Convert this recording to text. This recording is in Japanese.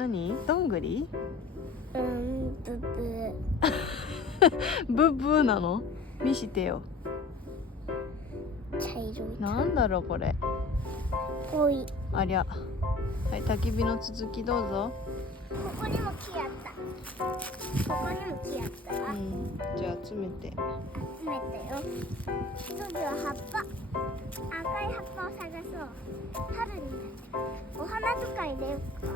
何？どんぐり？ブブブッブーなの？見してよ。茶色い。なんだろうこれ。おい。ありゃ。はい、焚き火の続きどうぞ。ここにも木あった。ここにも木あった。うん、じゃあ集めて。集めたよ。次は葉っぱ。赤い葉っぱを探そう。春になって。お花とか入れようか。